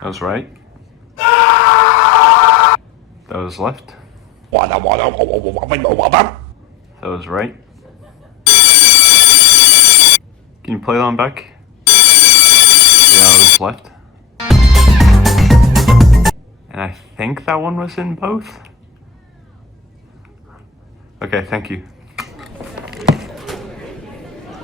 That was right. That was left. That was right. Can you play that one back? Yeah, that was left. And I think that one was in both. Okay, thank you.